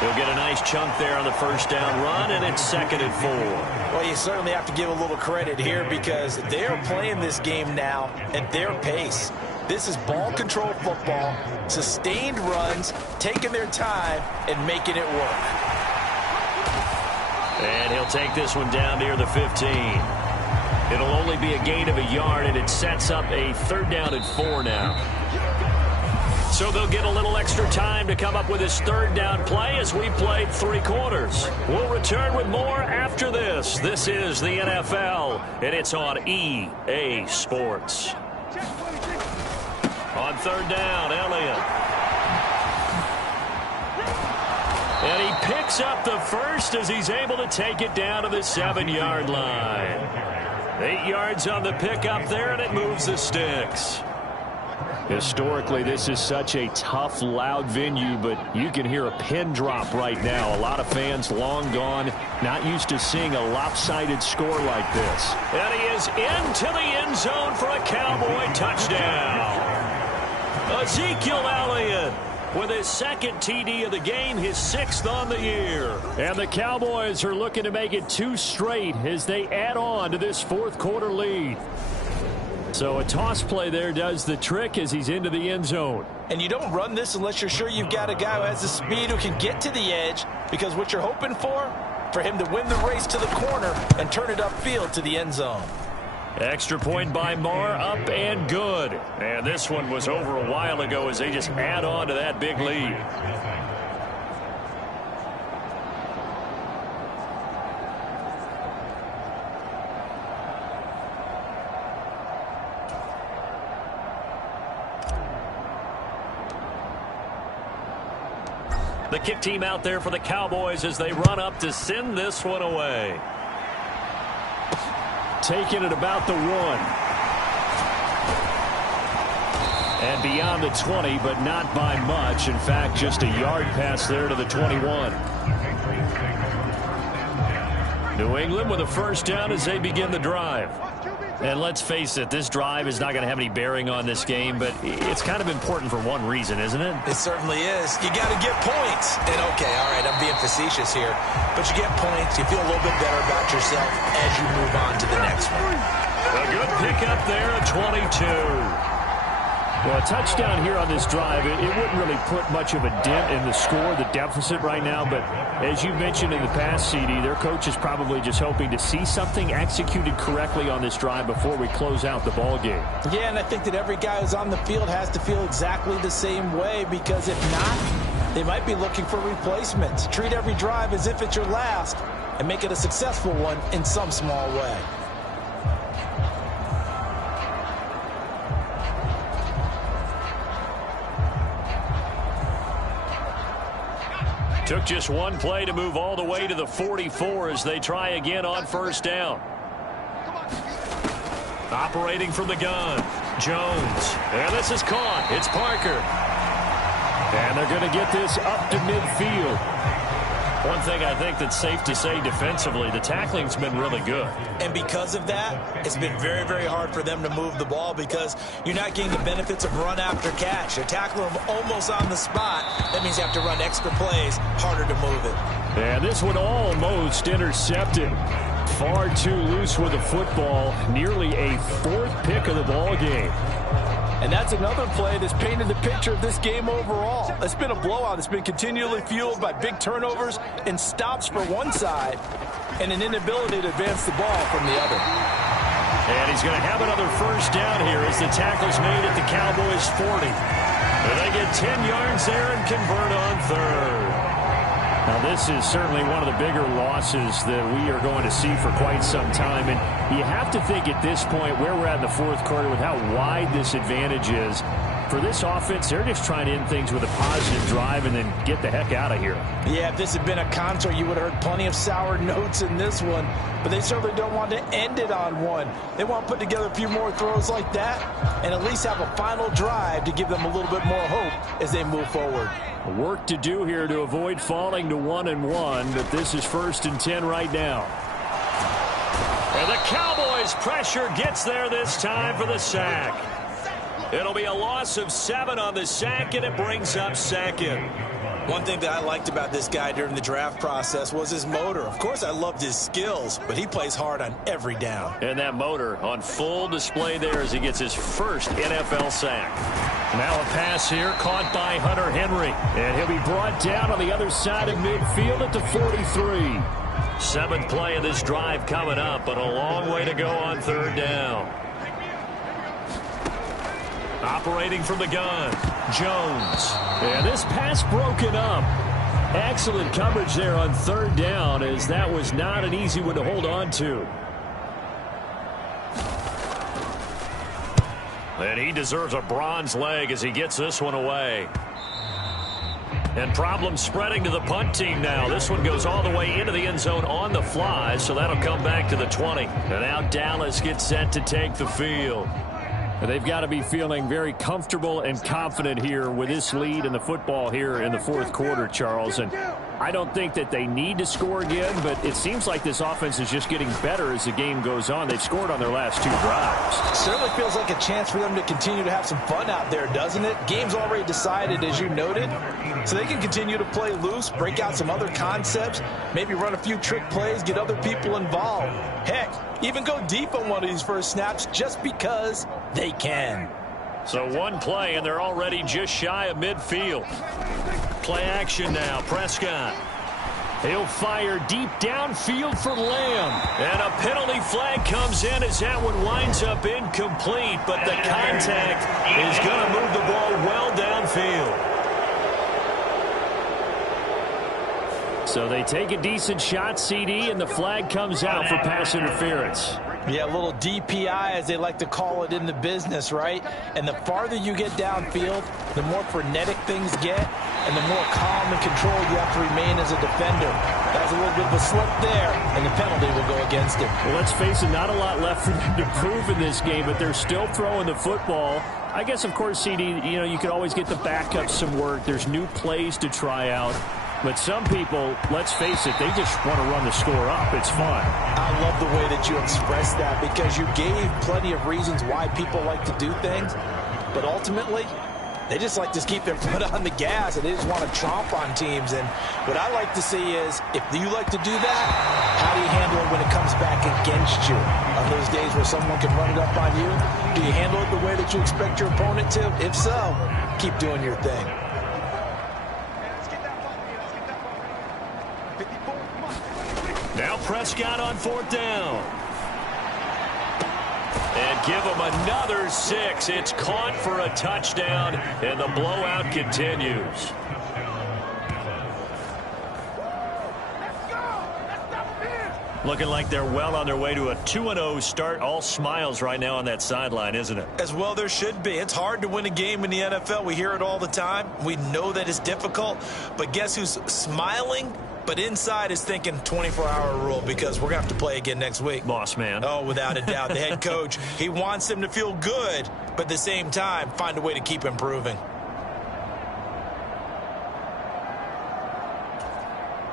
He'll get a nice chunk there on the first down run, and it's 2nd and 4. Well, you certainly have to give a little credit here because they're playing this game now at their pace. This is ball control football, sustained runs, taking their time, and making it work. And he'll take this one down near the 15. It'll only be a gain of a yard, and it sets up a 3rd down and 4 now. So they'll get a little extra time to come up with his 3rd down play as we played 3 quarters. We'll return with more after this. This is the NFL, and it's on EA Sports. On 3rd down, Elliott. And he picks up the first as he's able to take it down to the 7-yard line. 8 yards on the pickup there, and it moves the sticks. Historically, this is such a tough, loud venue, but you can hear a pin drop right now. A lot of fans long gone, not used to seeing a lopsided score like this. And he is into the end zone for a Cowboy touchdown. Ezekiel Elliott with his 2nd TD of the game, his 6th on the year. And the Cowboys are looking to make it 2 straight as they add on to this 4th quarter lead. So a toss play there does the trick as he's into the end zone. And you don't run this unless you're sure you've got a guy who has the speed who can get to the edge, because what you're hoping for him to win the race to the corner and turn it upfield to the end zone. Extra point by Marr, up and good. And this one was over a while ago as they just add on to that big lead. The kick team out there for the Cowboys as they run up to send this one away. Taking it about the 1. And beyond the 20, but not by much. In fact, just a yard pass there to the 21. New England with a 1st down as they begin the drive. And let's face it, this drive is not going to have any bearing on this game, but it's kind of important for one reason, isn't it? It certainly is. You got to get points. And, okay, all right, I'm being facetious here. But you get points, you feel a little bit better about yourself as you move on to the next one. A good pickup there at 22. Well, a touchdown here on this drive, it wouldn't really put much of a dent in the score, the deficit right now. But as you mentioned in the past, CD, their coach is probably just hoping to see something executed correctly on this drive before we close out the ball game. Yeah, and I think that every guy who's on the field has to feel exactly the same way, because if not, They might be looking for replacements. Treat every drive as if it's your last and make it a successful one in some small way. Took just one play to move all the way to the 44 as they try again on first down. Operating from the gun, Jones. And this is caught. It's Parker. And they're going to get this up to midfield. One thing I think that's safe to say defensively, the tackling's been really good. And because of that, it's been very, very hard for them to move the ball because you're not getting the benefits of run after catch. They're tackling them almost on the spot. That means you have to run extra plays, harder to move it. And this one almost intercepted. Far too loose with the football. Nearly a fourth pick of the ball game. And that's another play that's painted the picture of this game overall. It's been a blowout. It's been continually fueled by big turnovers and stops for one side and an inability to advance the ball from the other. And he's going to have another first down here as the tackle's made at the Cowboys' 40. And they get 10 yards there and convert on third. Now, this is certainly one of the bigger losses that we are going to see for quite some time. And you have to think at this point where we're at in the fourth quarter with how wide this advantage is. For this offense, they're just trying to end things with a positive drive and then get the heck out of here. Yeah, if this had been a concert, you would have heard plenty of sour notes in this one. But they certainly don't want to end it on one. They want to put together a few more throws like that and at least have a final drive to give them a little bit more hope as they move forward. Work to do here to avoid falling to 1-1, but this is 1st and 10 right now. And the Cowboys' pressure gets there this time for the sack. It'll be a loss of 7 on the sack, and it brings up 2nd. One thing that I liked about this guy during the draft process was his motor. Of course, I loved his skills, but he plays hard on every down. And that motor on full display there as he gets his first NFL sack. Now a pass here caught by Hunter Henry. And he'll be brought down on the other side of midfield at the 43. 7th play of this drive coming up, but a long way to go on 3rd down. Operating from the gun, Jones. And this pass broken up. Excellent coverage there on 3rd down as that was not an easy one to hold on to. And he deserves a bronze leg as he gets this one away. And problems spreading to the punt team now. This one goes all the way into the end zone on the fly, so that'll come back to the 20. And now Dallas gets set to take the field. And they've got to be feeling very comfortable and confident here with this lead in the football here in the 4th quarter, Charles. And I don't think that they need to score again, but it seems like this offense is just getting better as the game goes on. They've scored on their last 2 drives. Certainly feels like a chance for them to continue to have some fun out there, doesn't it? Game's already decided, as you noted, so they can continue to play loose, break out some other concepts, maybe run a few trick plays, get other people involved. Heck, even go deep on one of these first snaps just because they can. So one play, and they're already just shy of midfield. Play action now. Prescott. He'll fire deep downfield for Lamb. And a penalty flag comes in as that one winds up incomplete. But the contact is going to move the ball well downfield. So they take a decent shot, CD, and the flag comes out for pass interference. Yeah, a little DPI, as they like to call it in the business, right? And the farther you get downfield, the more frenetic things get, and the more calm and controlled you have to remain as a defender. That's a little bit of a slip there, and the penalty will go against him. Well, let's face it, not a lot left for them to prove in this game, but they're still throwing the football. I guess, of course, CD, you could always get the backup some work. There's new plays to try out. But some people, let's face it, they just want to run the score up. It's fun. I love the way that you expressed that because you gave plenty of reasons why people like to do things. But ultimately, they just like to keep their foot on the gas, and they just want to tromp on teams. And what I like to see is, if you like to do that, how do you handle it when it comes back against you? On those days where someone can run it up on you, do you handle it the way that you expect your opponent to? If so, keep doing your thing. Now Prescott on 4th down. And give him another 6. It's caught for a touchdown, and the blowout continues. Looking like they're well on their way to a 2-0 start. All smiles right now on that sideline, isn't it? As well there should be. It's hard to win a game in the NFL. We hear it all the time. We know that it's difficult. But guess who's smiling? But inside is thinking 24-hour rule because we're going to have to play again next week. Boss man. Oh, without a doubt. The head coach, he wants them to feel good, but at the same time, find a way to keep improving.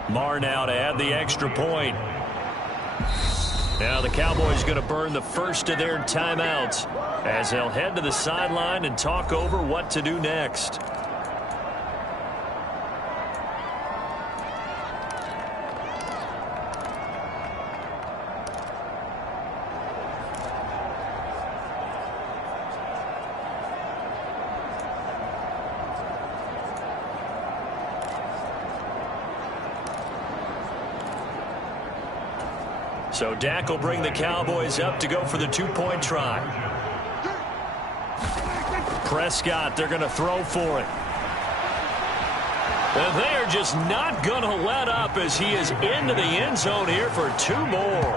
Marr now to add the extra point. Now the Cowboys going to burn the first of their timeouts as they'll head to the sideline and talk over what to do next. So Dak will bring the Cowboys up to go for the two-point try. Prescott, they're going to throw for it. And they're just not going to let up as he is into the end zone here for two more.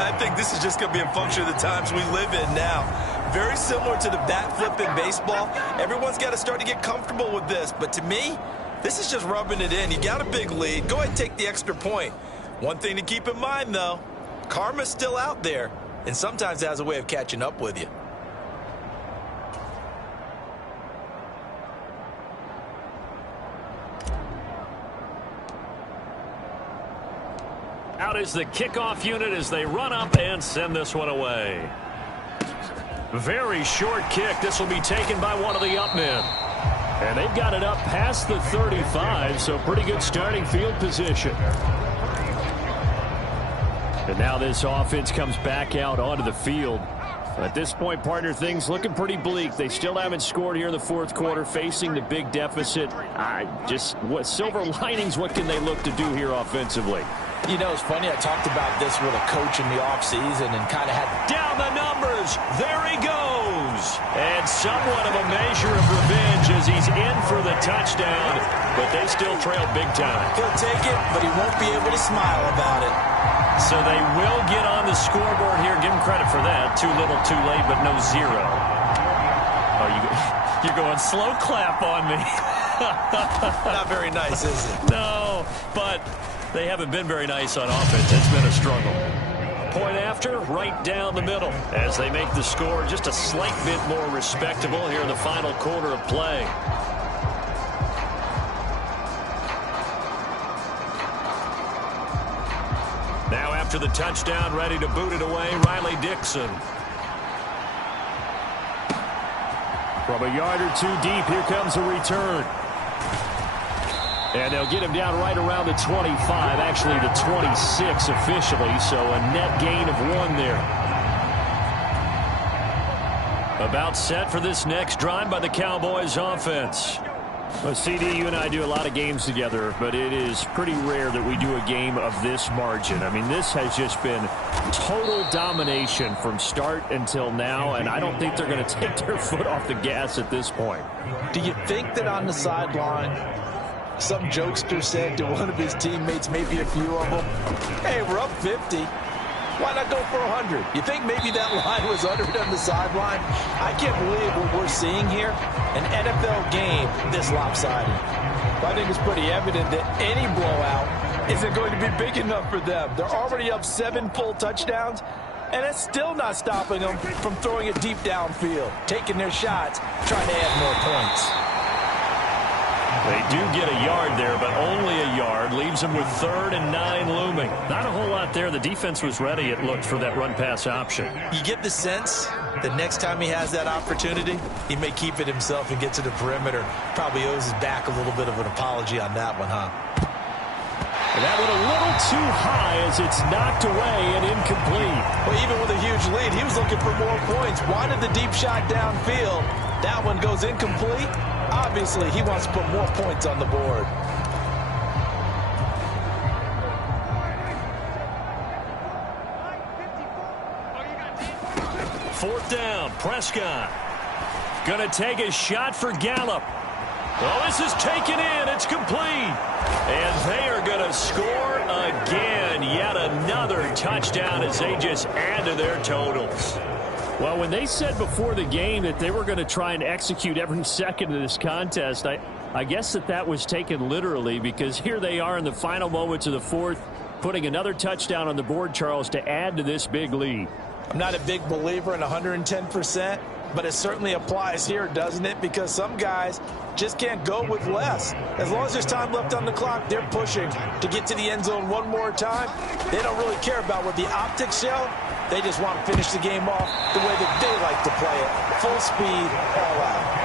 I think this is just going to be a function of the times we live in now. Very similar to the bat flip in baseball. Everyone's got to start to get comfortable with this. But to me, this is just rubbing it in. You got a big lead. Go ahead and take the extra point. One thing to keep in mind, though, karma's still out there, and sometimes it has a way of catching up with you. Out is the kickoff unit as they run up and send this one away. Very short kick. This will be taken by one of the up men. And they've got it up past the 35, so pretty good starting field position. And now this offense comes back out onto the field. At this point, partner, things looking pretty bleak. They still haven't scored here in the fourth quarter, facing the big deficit. What silver linings, what can they look to do here offensively? You know, it's funny. I talked about this with a coach in the offseason and kind of had down the numbers. There he goes. And somewhat of a measure of revenge as he's in for the touchdown, but they still trail big time. He'll take it, but he won't be able to smile about it. So they will get on the scoreboard here. Give him credit for that. Too little, too late, but no zero. Oh, you're going slow clap on me. Not very nice, is it? No, but they haven't been very nice on offense. It's been a struggle. Point after, right down the middle as they make the score just a slight bit more respectable here in the final quarter of play. Now after the touchdown, ready to boot it away, Riley Dixon. From a yard or two deep, here comes a return. And they'll get him down right around the 25, actually the 26 officially, so a net gain of 1 there. About set for this next drive by the Cowboys offense. Well, CD, you and I do a lot of games together, but it is pretty rare that we do a game of this margin. I mean, this has just been total domination from start until now, and I don't think they're going to take their foot off the gas at this point. Do you think that on the sideline, some jokester said to one of his teammates, maybe a few of them, hey, we're up 50. Why not go for 100? You think maybe that line was uttered on the sideline? I can't believe what we're seeing here. An NFL game this lopsided. But I think it's pretty evident that any blowout isn't going to be big enough for them. They're already up 7 full touchdowns, and it's still not stopping them from throwing it deep downfield, taking their shots, trying to add more points. They do get a yard there, but only a yard. Leaves them with 3rd and 9 looming. Not a whole lot there. The defense was ready, it looked, for that run-pass option. You get the sense that next time he has that opportunity, he may keep it himself and get to the perimeter. Probably owes his back a little bit of an apology on that one, huh? And that one a little too high as it's knocked away and incomplete. Well, even with a huge lead, he was looking for more points. Wanted the deep shot downfield. That one goes incomplete. Obviously, he wants to put more points on the board. Fourth down, Prescott. Gonna take a shot for Gallup. Well, this is taken in. It's complete. And they are gonna score again and yet another touchdown as they just add to their totals. Well, when they said before the game that they were going to try and execute every second of this contest, I guess that was taken literally, because here they are in the final moments of the fourth, putting another touchdown on the board, Charles, to add to this big lead. I'm not a big believer in 110%, but it certainly applies here, doesn't it? Because some guys just can't go with less. As long as there's time left on the clock, they're pushing to get to the end zone one more time. They don't really care about what the optics show. They just want to finish the game off the way that they like to play it. Full speed, all out.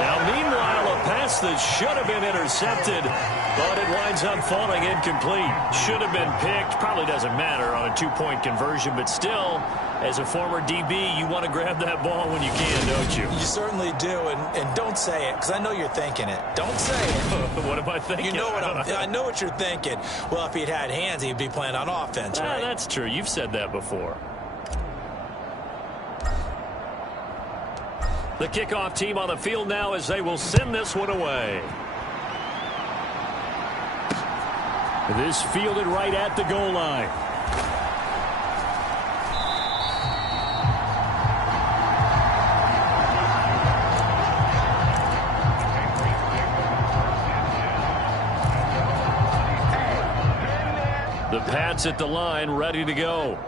Now, meanwhile, a pass that should have been intercepted, but it winds up falling incomplete. Should have been picked. Probably doesn't matter on a two-point conversion, but still, as a former DB, you want to grab that ball when you can, don't you? You certainly do, and don't say it, because I know you're thinking it. Don't say it. What am I thinking? You know what I know what you're thinking. Well, if he'd had hands, he'd be playing on offense, right? That's true. You've said that before. The kickoff team on the field now as they will send this one away. This fielded right at the goal line. The Pats at the line, ready to go.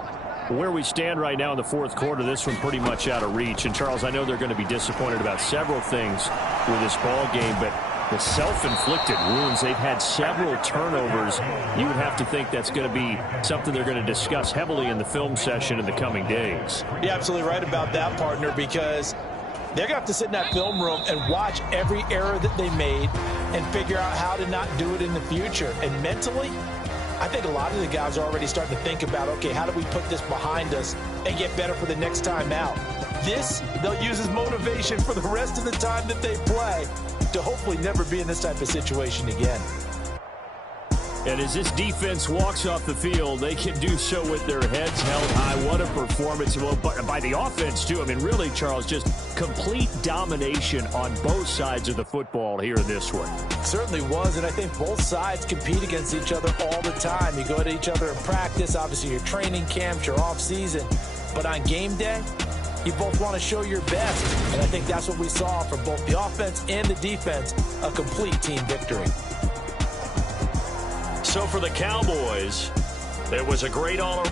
Where we stand right now in the fourth quarter, this one pretty much out of reach. And, Charles, I know they're going to be disappointed about several things with this ball game, but the self-inflicted wounds, they've had several turnovers. You would have to think that's going to be something they're going to discuss heavily in the film session in the coming days. You're absolutely right about that, partner, because they're going to have to sit in that film room and watch every error that they made and figure out how to not do it in the future. And mentally, I think a lot of the guys are already starting to think about, okay, how do we put this behind us and get better for the next time out? This, they'll use as motivation for the rest of the time that they play to hopefully never be in this type of situation again. And as this defense walks off the field, they can do so with their heads held high. What a performance by the offense, too. I mean, really, Charles, just complete domination on both sides of the football here in this one. Certainly was, and I think both sides compete against each other all the time. You go to each other in practice, obviously your training camps, your off-season, but on game day, you both want to show your best, and I think that's what we saw from both the offense and the defense, a complete team victory. So for the Cowboys, it was a great all-around.